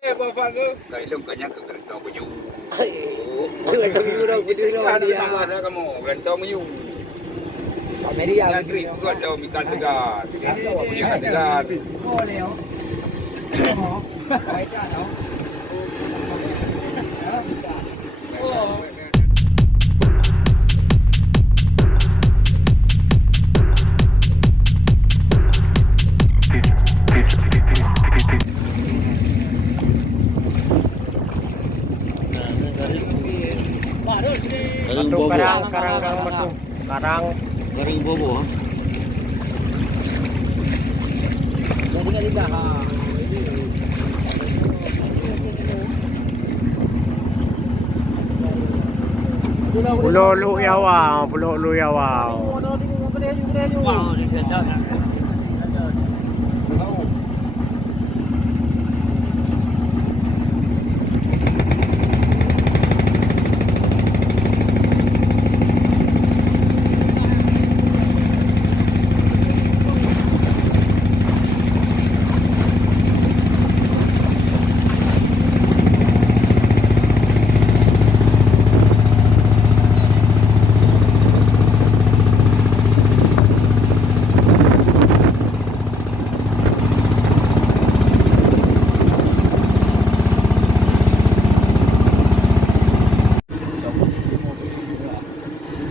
Bapak tu, kailung kanya ke gentong baju. Gentong baju dah, baju dah dia. Ada kamu gentong baju. Amerika. Ngantri juga ada ikan segar. Punya ikan segar. Oh leo. Oh. Baik dah. Oh. Karang Garing bobo. Jadi enggak dibahas. pulau Luyawa, pulau Luyawa. Wow, dia dah.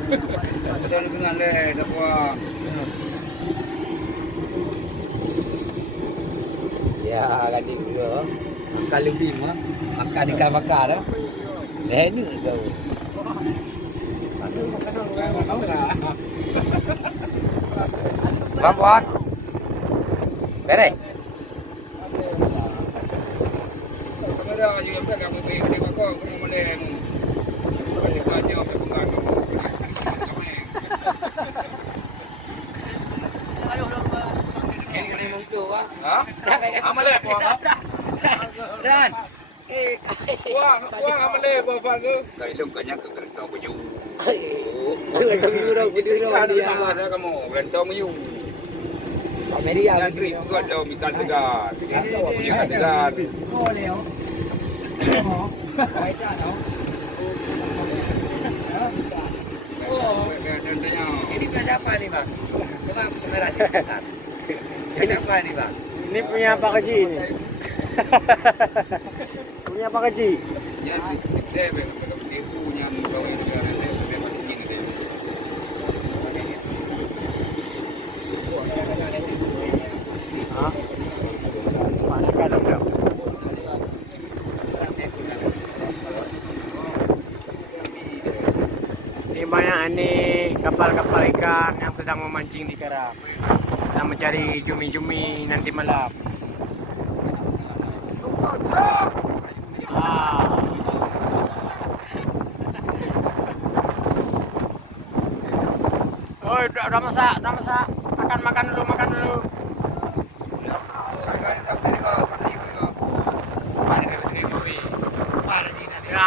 Betul dengan le, dapat. Ya, kadi dulu. Makan lebih mah. Makan ikan bakar dah. Ini kau. Bapak. Bere. Kamera juga pegang kamu pergi ke kau, kamu mana? Boleh tanya apa bukan? Ini mau tu ah. Ha? Amale buang. Dan. Buang amale bapak tu. Kailung kanya ke gentong baju. Gentong baju dah, baju dah dia. Ada kamu gentong baju. Amerika. Ngantri juga ada ikan segar. Punya ikan segar. Oh leo. Oh. Baik dah. Oh. Ini punya siapa nih bang? Coba kamera sini. Punya siapa nih bang? Ini punya Pak Haji ini. Punya Pak Haji. Ya, dia punya pegawai negara dia dapat izin dia. Hah? Mana kadang dah. Ini banyak ini kapal-kapal ikan yang sedang memancing di Karang. Sedang mencari cumi-cumi nanti malam. Ah. Oh, udah masak, udah masak. Makan dulu, makan dulu. Ya,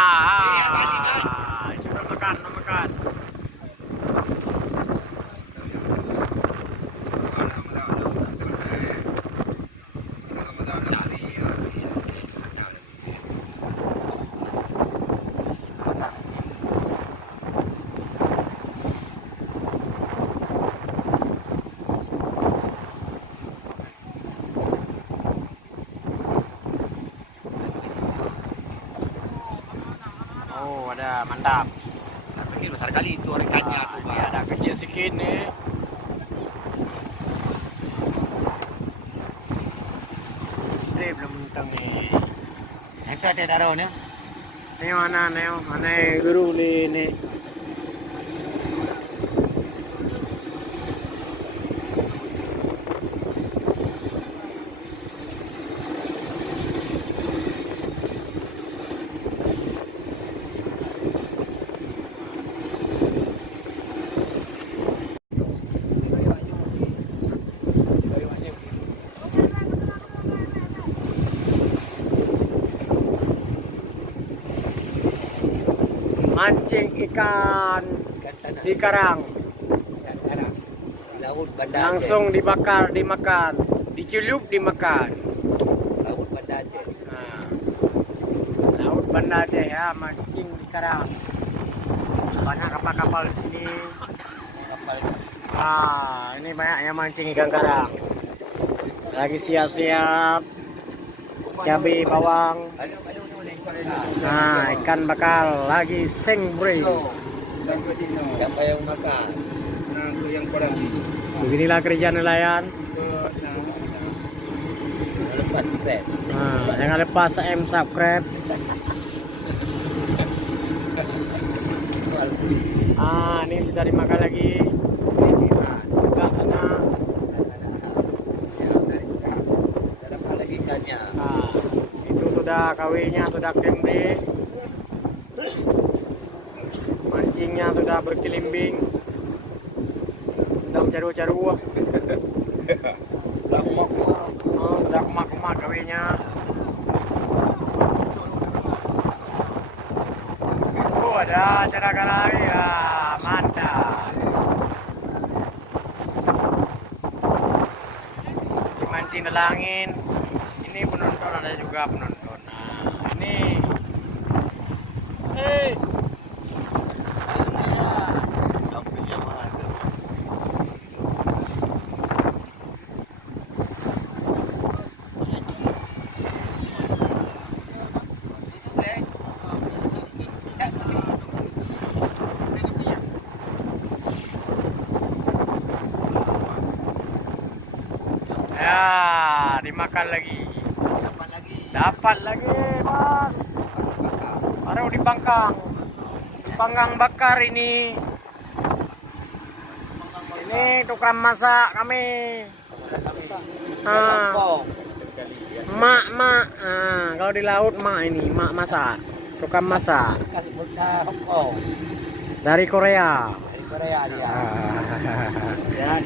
sudah makan, sudah makan. Oh, ada mantap. Saya pikir besar kali itu ikannya tuh Ini bang. ada kecil sikit nih. Ini belum mentang nih. Itu ada taruh ni. Ini mana guru ini. Mancing ikan di karang, Laut Banda Aceh. langsung dibakar, dimakan, dicelup, dimakan. Laut Banda Aceh. Nah. Banda Aceh ya, mancing di karang. Banyak kapal-kapal di sini. Kapal Ah, ini banyak yang mancing ikan karang. Lagi siap-siap cabai bawang. Nah, ikan bakal lagi sengbre. Dan ketino. siapa yang makan? Nah, tu yang paling. Beginilah kerja nelayan. Lepas keren. Nah, jangan lupa subscribe. Ah, ini sudah dimakan lagi. Sudah sana. Dapat lagi ikannya. Nah, itu sudah kawinnya, sudah kremde. Mancingnya sudah berkelimbing. Sudah mencaru-caru. Oh, sudah kemak-kemak kawinnya. Oh, ada acara lagi ya, mantap. Dimancing nelangin. Ini penonton, ada juga penonton. Nah, ini. Ya, dimakan lagi. Dapat lagi, Mas. Baru dipanggang. Dipanggang bakar ini. Ini tukang masak kami. Mak. Kalau di laut mak ini, mak masak. Tukang masak. Kasih buka Hongkong. Dari Korea. Dari Korea dia. Ya,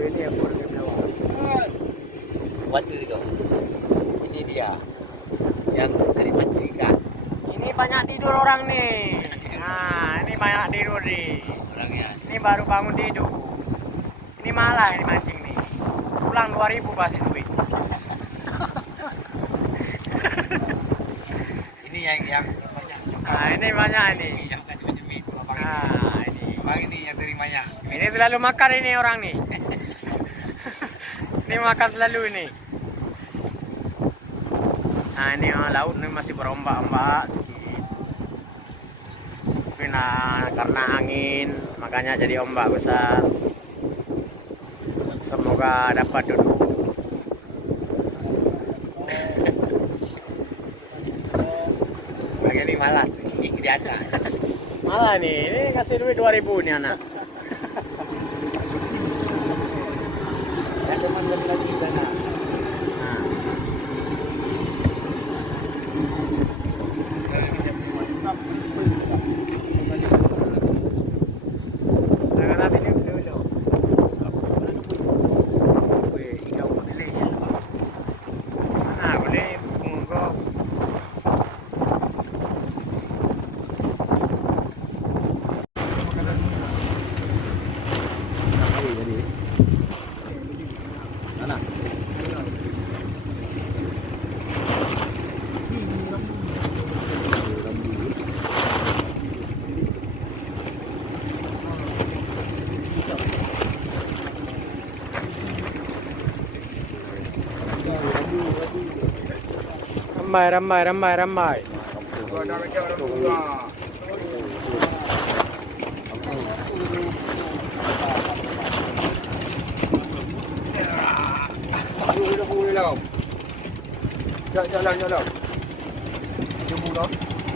ini aku udah bilang. Buat itu. Ini dia. Yang sering mancing ikan. Ini banyak tidur orang nih. Nah, ini banyak tidur nih. Orangnya. Ini baru bangun tidur. Ini malah ini mancing nih. Pulang 2000 pasti duit. Ini yang banyak. Nah, ini banyak ini. Yang kan cumi-cumi. Abang ini. Nah, ini. Abang ini yang sering banyak. Ini selalu makan ini orang nih. Ini makan selalu ini. Nah, ini laut ini masih berombak-ombak sedikit. Tapi nah, karena angin makanya jadi ombak besar. Semoga dapat duduk. Abang ini malas nih di atas. Malah nih, ini kasih duit 2000 nih anak. Dan teman lagi di sana. Nah. Jangan natin yung dulu. Wih, ikaw mo dili. Ah, boleh monggo. Ramai. Kau dah macam orang tua. Boleh. Jalan. Jom